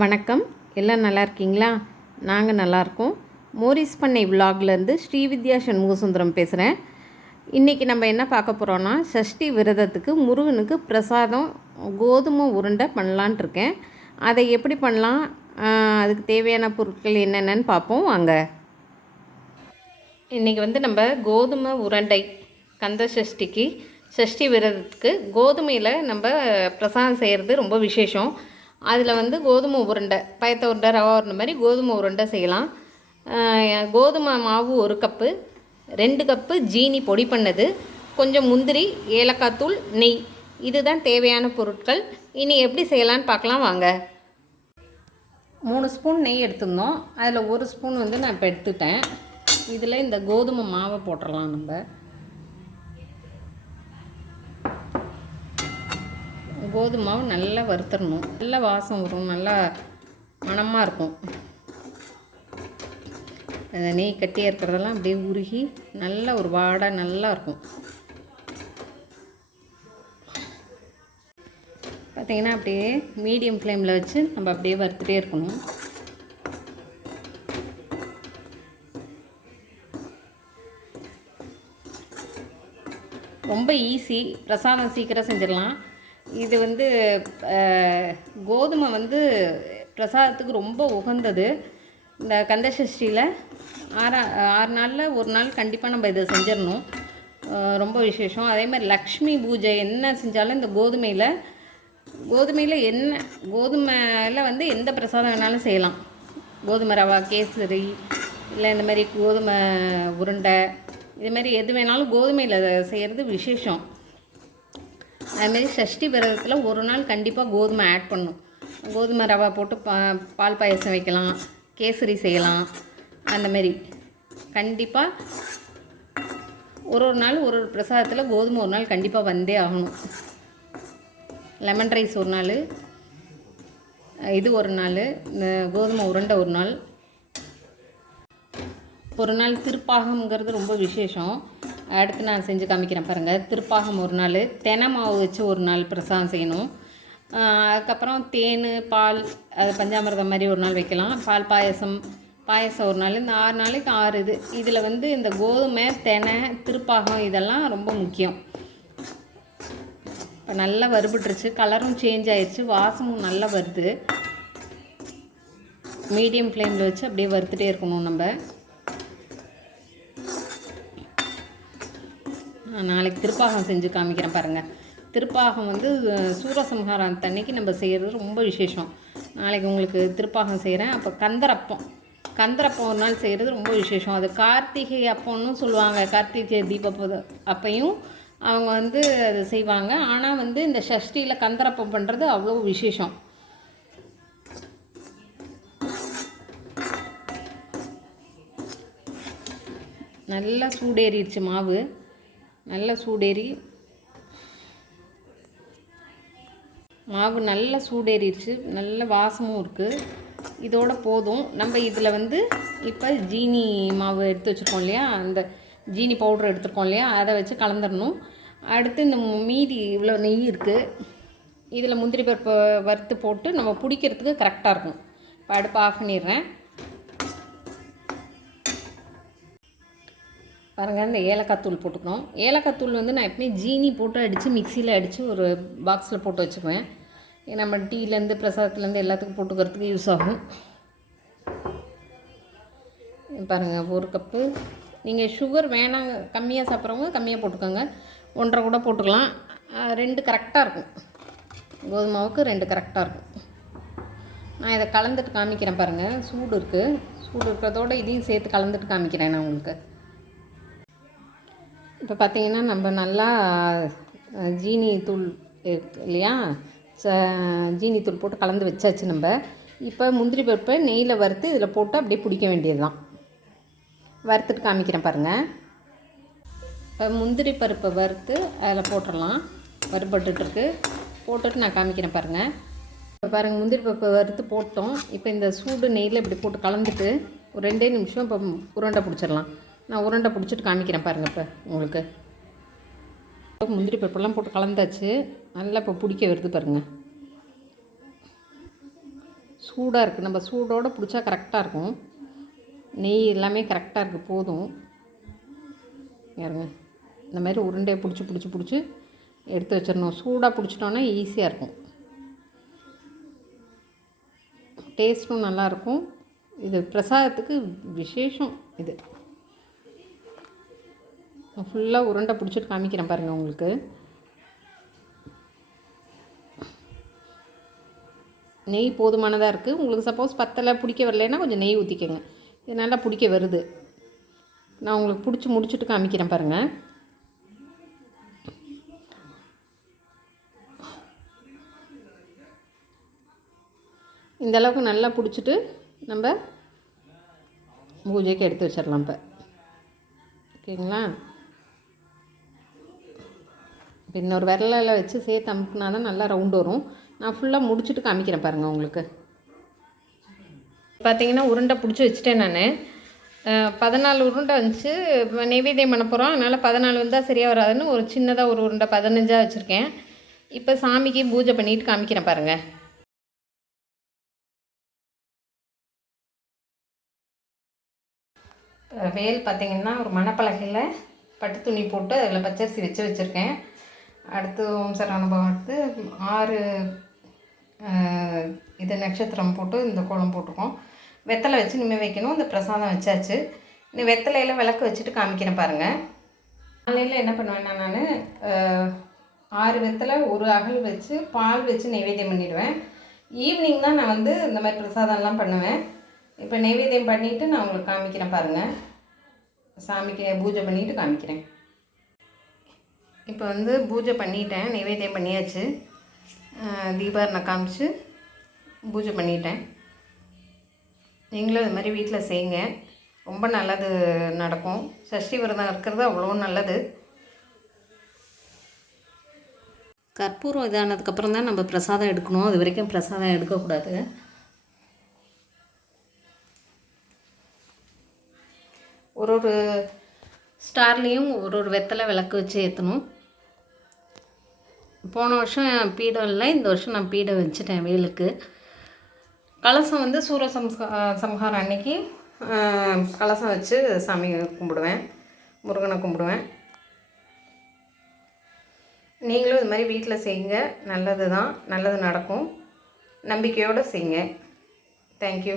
வணக்கம். எல்லாம் நல்லா இருக்கீங்களா? நாங்கள் நல்லாயிருக்கோம். மோரிஸ் பண்ணை விலாக்லேருந்து ஸ்ரீவித்யா சண்முகசுந்தரம் பேசுகிறேன். இன்றைக்கி நம்ம என்ன பார்க்க போகிறோன்னா, சஷ்டி விரதத்துக்கு முருகனுக்கு பிரசாதம் கோதுமை உருண்டை பண்ணலான் இருக்கேன். அதை எப்படி பண்ணலாம், அதுக்கு தேவையான பொருட்கள் என்னென்னு பார்ப்போம் வாங்க. இன்றைக்கி நம்ம கோதுமை உருண்டை கந்த சஷ்டிக்கு சஷ்டி விரதத்துக்கு கோதுமையில் நம்ம பிரசாதம் செய்கிறது ரொம்ப விசேஷம். அதில் கோதுமை உருண்டை, பயத்த உருண்டை, ரவா உருண்டை மாதிரி கோதுமை உருண்டை செய்யலாம். கோதுமை மாவு 1 கப்பு, 2 கப்பு ஜீனி பொடி பண்ணது, கொஞ்சம் முந்திரி, ஏலக்காய் தூள், நெய், இதுதான் தேவையான பொருட்கள். இனி எப்படி செய்யலான்னு பார்க்கலாம் வாங்க. 3 ஸ்பூன் நெய் எடுத்துருந்தோம். அதில் 1 ஸ்பூன் நான் இப்போ எடுத்துட்டேன். இதில் இந்த கோதுமை மாவை போட்டுடலாம். நம்ம கோதுமை மாவு நல்லா வறுத்துடணும். நல்லா வாசம் வரும், நல்லா மணமாக இருக்கும். அந்த நெய் கட்டியாக இருக்கிறதெல்லாம் அப்படியே உருகி நல்ல ஒரு வாடை நல்லா இருக்கும். பார்த்திங்கன்னா அப்படியே மீடியம் ஃப்ளேமில் வச்சு நம்ம அப்படியே வறுத்துட்டே இருக்கணும். ரொம்ப ஈஸி, பிரசாதம் சீக்கிரம் செஞ்சிடலாம். இது கோதுமை பிரசாதத்துக்கு ரொம்ப உகந்தது. இந்த கந்தசஷ்டியில் 6 நாளில் 1 நாள் கண்டிப்பாக நம்ம இதை செஞ்சிடணும். ரொம்ப விசேஷம். அதே மாதிரி லக்ஷ்மி பூஜை என்ன செஞ்சாலும் இந்த கோதுமையில் என்ன கோதுமையில் எந்த பிரசாதம் வேணாலும் செய்யலாம். கோதுமை ரவா, கேசரி, இல்லை இந்த மாதிரி கோதுமை உருண்டை, இதுமாரி எது வேணாலும் கோதுமையில் செய்கிறது விசேஷம். அதுமாரி சஷ்டி விரதத்தில் 1 நாள் கண்டிப்பாக கோதுமை ஆட் பண்ணணும். கோதுமை ரவா போட்டு பால் பாயசம் வைக்கலாம், கேசரி செய்யலாம். அந்தமாரி கண்டிப்பாக ஒரு நாள் ஒரு பிரசாதத்தில் கோதுமை 1 நாள் கண்டிப்பாக வந்தே ஆகணும். லெமன் ரைஸ் 1 நாள், இது 1 நாள், இந்த கோதுமை உருண்டை 1 நாள். ஒரு நாள் திருப்பாகம்ங்கிறது ரொம்ப விசேஷம். அடுத்து நான் செஞ்சு காமிக்கிறேன் பாருங்கள். திருப்பாகம் 1 நாள், தெனை மாவு வச்சு 1 நாள் பிரசாதம் செய்யணும். அதுக்கப்புறம் தேன், பால், அது பஞ்சாமிர்தம் மாதிரி 1 நாள் வைக்கலாம். பால் பாயசம் 1 நாள். இந்த 6 நாளைக்கு 6 இது. இதில் இந்த கோதுமை, தெனை, திருப்பாகம் இதெல்லாம் ரொம்ப முக்கியம். இப்போ நல்லா வறுபட்டுருச்சு, கலரும் சேஞ்ச் ஆயிடுச்சு, வாசமும் நல்லா வருது. மீடியம் ஃப்ளேமில் வச்சு அப்படியே வறுத்துட்டே இருக்கணும். நம்ம நாளைக்கு திருப்பாகம் செஞ்சு காமிக்கிறேன் பாருங்கள். திருப்பாகம் சூரசம்ஹாரம் அன்னைக்கு நம்ம செய்கிறது ரொம்ப விசேஷம். நாளைக்கு உங்களுக்கு திருப்பாகம் செய்கிறேன். அப்போ கந்தரப்பம் 1 நாள் செய்கிறது ரொம்ப விசேஷம். அது கார்த்திகை அப்பம்னு சொல்லுவாங்க. கார்த்திகை தீப அப்பையும் அவங்க அது செய்வாங்க. ஆனால் இந்த சஷ்டியில் கந்தரப்பம் பண்ணுறது அவ்வளோ விசேஷம். நல்லா சூடேறிடுச்சு மாவு, நல்ல சூடேறி மாவு நல்லா சூடேறிடுச்சு, நல்ல வாசமும் இருக்குது. இதோட போதும். நம்ம இதில் இப்போ ஜீனி மாவு எடுத்து வச்சுருக்கோம் இல்லையா, அந்த ஜீனி பவுட்ரு எடுத்துருக்கோம் இல்லையா, அதை வச்சு கலந்துடணும். அடுத்து இந்த மீதி இவ்வளோ நெய் இருக்குது, இதில் முந்திரி பருப்பு வறுத்து போட்டு நம்ம பிடிக்கிறதுக்கு கரெக்டாக இருக்கும். இப்போ அடுப்பு ஆஃப் பண்ணிடுறேன். பாருங்கள், இந்த ஏலக்காய் தூள் போட்டுக்கணும். ஏலக்காய் தூள் நான் எப்பவுமே ஜீனி போட்டு அடித்து மிக்சியில் அடித்து ஒரு பாக்ஸில் போட்டு வச்சுக்குவேன். நம்ம டீலேருந்து பிரசாதத்துலேருந்து எல்லாத்துக்கும் போட்டுக்கிறதுக்கு யூஸ் ஆகும். பாருங்கள், 1 கப்பு. நீங்கள் சுகர் வேணாங்க, கம்மியாக சாப்பிட்றவங்க கம்மியாக போட்டுக்கோங்க. 1.5 கூட போட்டுக்கலாம். 2 கரெக்டாக இருக்கும். கோதுமை மாவுக்கு 2 கரெக்டாக இருக்கும். நான் இதை கலந்துட்டு காமிக்கிறேன் பாருங்கள். சூடு இருக்கிறதோட இதையும் சேர்த்து கலந்துட்டு காமிக்கிறேன் நான் உங்களுக்கு. இப்போ பார்த்திங்கன்னா நம்ம நல்லா ஜீனி தூள் இல்லையா, ஜீனி தூள் போட்டு கலந்து வச்சாச்சு. நம்ம இப்போ முந்திரி பருப்பை நெய்யில் வறுத்து இதில் போட்டு அப்படியே பிடிக்க வேண்டியது தான். வறுத்துட்டு காமிக்கிறேன் பாருங்கள். இப்போ முந்திரி பருப்பை வறுத்து அதில் போட்டுடலாம். வறுபட்டுருக்கு, போட்டுட்டு நான் காமிக்கிறேன் பாருங்கள். இப்போ பாருங்கள், முந்திரி பருப்பை வறுத்து போட்டோம். இப்போ இந்த சூடு நெய்யில் இப்படி போட்டு கலந்துட்டு ஒரு 2 நிமிஷம் இப்போ உருண்டை பிடிச்சிடலாம். நான் உருண்டை பிடிச்சிட்டு காமிக்கிறேன் பாருங்கள். இப்போ உங்களுக்கு முந்திரி பருப்பெல்லாம் போட்டு கலந்தாச்சு. நல்லா இப்போ பிடிக்க வருது பாருங்கள். சூடாக இருக்குது. நம்ம சூடோடு பிடிச்சா கரெக்டாக இருக்கும். நெய் எல்லாமே கரெக்டாக இருக்குது, போதும். பாருங்க, இந்த மாதிரி உருண்டையை பிடிச்சி எடுத்து வச்சிடணும். சூடாக பிடிச்சிட்டோன்னா ஈஸியாக இருக்கும், டேஸ்ட்டும் நல்லாயிருக்கும். இது பிரசாதத்துக்கு விசேஷம். இது ஃபுல்லாக உருண்டை பிடிச்சிட்டு காமிக்கிறேன் பாருங்கள் உங்களுக்கு. நெய் போதுமானதாக இருக்குது. உங்களுக்கு சப்போஸ் பத்தலை பிடிக்க வரலைன்னா கொஞ்சம் நெய் ஊற்றிக்கோங்க. இது நல்லா பிடிக்க வருது. நான் உங்களுக்கு பிடிச்சி முடிச்சுட்டு காமிக்கிறேன் பாருங்கள். இந்தளவுக்கு நல்லா பிடிச்சிட்டு நம்ம பூஜைக்கு எடுத்து வச்சிடலாம். இப்போ ஓகேங்களா? இப்போ இன்னொரு விரலில் வச்சு சேர்த்து அமுக்குனா தான் நல்லா ரவுண்டு வரும். நான் ஃபுல்லாக முடிச்சுட்டு காமிக்கிறேன் பாருங்கள் உங்களுக்கு. பார்த்திங்கன்னா உருண்டை பிடிச்சி வச்சுட்டேன் நான். 14 உருண்டை வந்துச்சு. நெய்வேத்தியம் பண்ண போகிறோம், அதனால் 14 வந்தால் சரியாக வராதுன்னு ஒரு சின்னதாக ஒரு உருண்டை 15 வச்சுருக்கேன். இப்போ சாமிக்கு பூஜை பண்ணிவிட்டு காமிக்கிறேன் பாருங்கள். வேல் பார்த்திங்கன்னா ஒரு மணப்பலகையில் பட்டு துணி போட்டு அதில் பச்சரிசி வச்சுருக்கேன். அடுத்து ஓம் சரவண பவனுக்கு 6 இது நட்சத்திரம் போட்டு இந்த கோலம் போட்டிருக்கோம். வெத்தலை வச்சு இனிமேல் வைக்கணும். இந்த பிரசாதம் வச்சாச்சு. இன்னும் வெத்தலையில் விளக்கு வச்சுட்டு காமிக்கிறேன் பாருங்கள். காலையில் என்ன பண்ணுவேன்னா, நான் 6 வெத்தலை 1 அகல் வச்சு பால் வச்சு நைவேத்தியம் பண்ணிவிடுவேன். ஈவினிங் தான் நான் இந்த மாதிரி பிரசாதம்லாம் பண்ணுவேன். இப்போ நைவேத்தியம் பண்ணிவிட்டு நான் உங்களுக்கு காமிக்கிறேன் பாருங்கள். சாமிக்கு பூஜை பண்ணிவிட்டு காமிக்கிறேன். இப்போ பூஜை பண்ணிட்டேன், நைவேத்தியம் பண்ணியாச்சு. தீபாவளி காமிச்சு பூஜை பண்ணிட்டேன். நீங்களும் இது மாதிரி வீட்டில் செய்யுங்க, ரொம்ப நல்லது நடக்கும். சஷ்டி விரதம் இருக்கிறது அவ்வளோ நல்லது. கற்பூரம் இதானதுக்கப்புறம் தான் நம்ம பிரசாதம் எடுக்கணும். அது வரைக்கும் பிரசாதம் எடுக்கக்கூடாது. ஒரு ஸ்டார்லேயும் ஒரு வெத்தலை விளக்கு வச்சு ஏற்றணும். போன வருஷம் பீடம் இல்லை, இந்த வருஷம் நான் பீடம் வச்சுட்டேன் வேலுக்கு. கலசம் சம்ஹாரம் அன்னைக்கு கலசம் வச்சு சாமி கும்பிடுவேன், முருகனை கும்பிடுவேன். நீங்களும் இது மாதிரி வீட்டில் செய்யுங்க, நல்லது தான், நல்லது நடக்கும். நம்பிக்கையோடு செய்யுங்க. தேங்க்யூ.